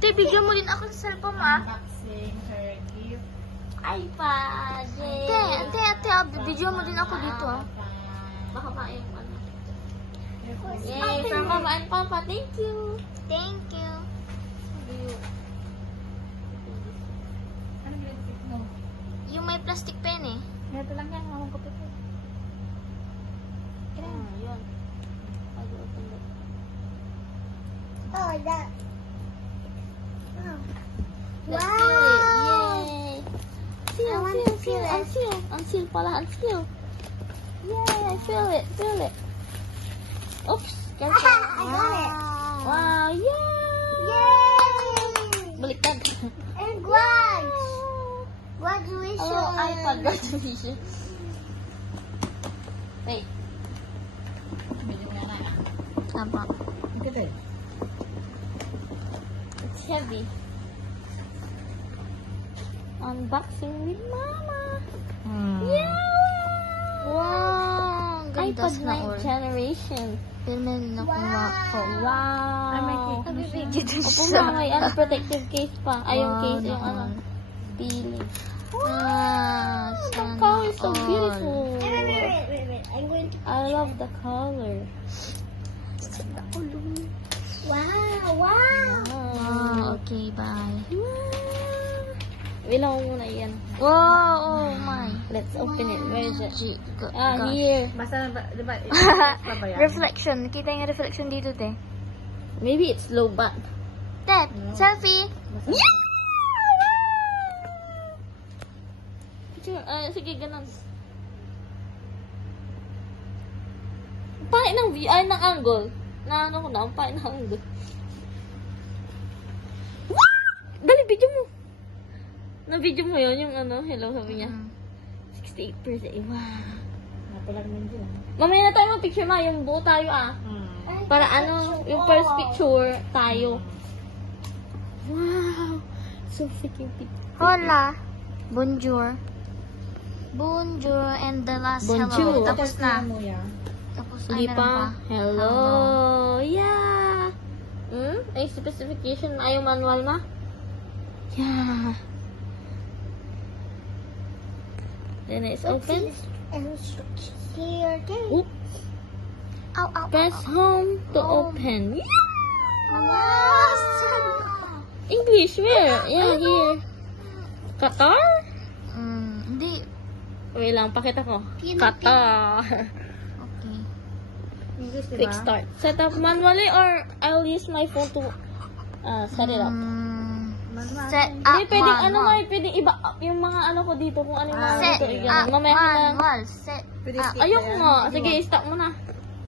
Te, bigyan mo din ako sa cellphone, ma. Unboxing her gift. iPad. Ate, bigyan mo din ako dito, ah. Baka pa yung ano. Yay! Yay, from Mama and Papa. Thank you. Thank you. Ano ginagawa mo? Yung may plastic pen, eh. Ito lang yan. Hawang ko pa ito. Yun. Pag-open it. Oh, that. Let's Wow. feel it. Yay. I want to feel it. Unseal. Unseal pala. Unseal. Yay, I feel it. Feel it. Oops. Careful. I got it. Wow. Yay. Yay! Baliktad. And graduation. Oh, iPad graduation. Wait. Medyo nga na. Tama. Ito din. It's heavy. Unboxing with Mama. Yeah! Wow! Ang ganda iPad na 9 generation. Pero meron nakuha ko. Wow! Ay, may cake. Nabibigyan din Opo siya. na, may protective case pa. Ay, yung Wow, case, yung naman. peeling. Ah, The sana color is so all. beautiful. Wait. I'm going to. I love the color. Wow. Ah, okay, bye. Bilang mo muna yan. Wow, oh my. Let's open it. Where is it? Go. Here. Basta na ba? Diba? ba yan? Reflection. Kita yung reflection dito, te. Maybe it's low bat. Te, selfie. Yeah! Picture, sige, ganun. Pahit ng view, ay, ng angle. Na ano ko na, ang pahit ng angle. Dali, video mo. Na-video mo yun, yung ano, hello, sabi niya. 68%. Wow. Napalag mo din. Mamaya na tayo mag-picture, ma. Yung buo tayo, ah. Para ano, yung first picture, tayo. Wow. So freaking big. Hola. Bonjour. Bonjour. And the last Bonjour. hello. Tapos na. Mo yan. Tapos Hindi meron pa. Hello. Yeah. Ay specification. Ayaw manual, ma? Yeah. Then it's open. Here, Oop. Ow, ow, Press home to open. Yeah. English, where? Yeah, here. Qatar? Hindi. Wait lang, pakita ko. Qatar. Okay. English, diba? Quick start. Set up manually or I'll use my phone to set it up. Set up Hindi, pwedeng ano manual. nga, pwedeng iba yung mga ano ko dito kung ano yung mga Set dito. up Mamaya ka na. manual. Set Pwede up. skip. Ayoko nga. Sige, stop mo na.